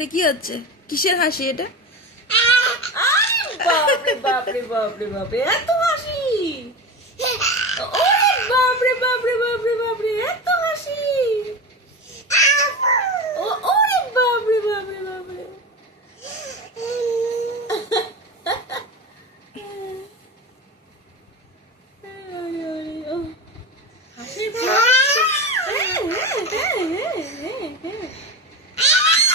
এটা কি হচ্ছে? কিসের হাসি এটা? বাপরে বাপরে বাপরে বাপরে এত হাসি! ওরে বাপরে বাপরে বাপরে বাপরে এত হাসি! ওরে বাপরে বাপরে বাপরে! হাসি